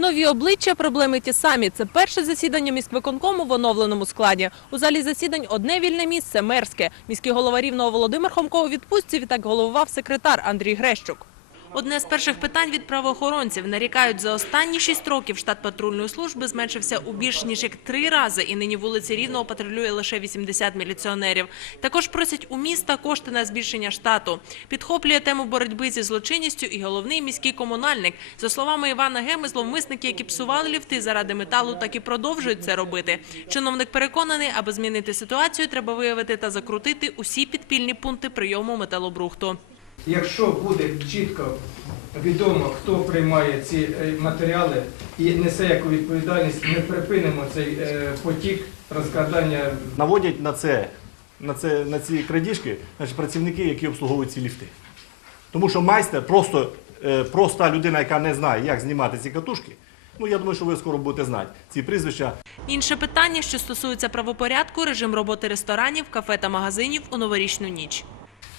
Нові обличчя, проблеми ті самі. Це перше засідання міськвиконкому в оновленому складі. У залі засідань одне вільне місце – Мерське. Міський голова Рівного Володимир Хомко у відпустці, відтак головував секретар Андрій Грещук. Одне з перших питань від правоохоронців. Нарікають, за останні шість років штат патрульної служби зменшився у більш ніж як три рази, і нині вулиці Рівного патрулює лише 80 міліціонерів. Також просять у міста кошти на збільшення штату. Підхоплює тему боротьби зі злочинністю і головний міський комунальник. За словами Івана Геми, зловмисники, які псували ліфти заради металу, так і продовжують це робити. Чиновник переконаний, аби змінити ситуацію, треба виявити та закрутити усі підпільні пункти прийому металобрухту. Якщо буде чітко відомо, хто приймає ці е, матеріали і несе яку відповідальність, ми припинимо цей е, потік розкрадання наводять на це, на це на ці крадіжки значить, працівники, які обслуговують ці ліфти. Тому що майстер просто е, проста людина, яка не знає, як знімати ці катушки. Ну я думаю, що ви скоро будете знати ці прізвища. Інше питання, що стосується правопорядку, режим роботи ресторанів, кафе та магазинів у новорічну ніч.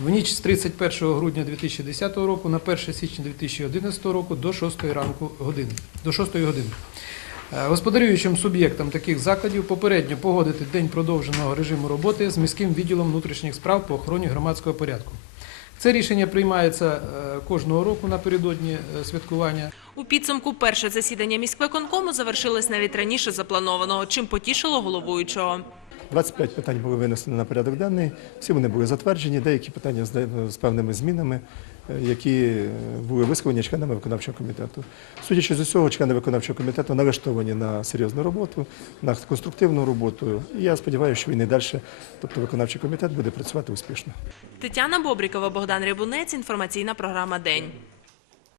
В ніч з 31 грудня 2010 року на 1 січня 2011 року до 6 ранку години. До 6 години. Е, Господарюючим суб'єктам таких закладів попередньо погодити день продовженого режиму роботи з міським відділом внутрішніх справ по охороні громадського порядку. Це рішення приймається е, кожного року напередодні е, святкування. У підсумку перше засідання міськвиконкому завершилось навіть раніше запланованого, чим потішило головуючого. 25 питань були винесені на порядок денний. Всі вони були затверджені. Деякі питання з, певними змінами, е, які е, були висловлені членами виконавчого комітету. Судячи з усього, члени виконавчого комітету налаштовані на серйозну роботу, на конструктивну роботу. І я сподіваюся, що він і далі, тобто виконавчий комітет, буде працювати успішно. Тетяна Бобрікова, Богдан Рябунець, інформаційна програма День.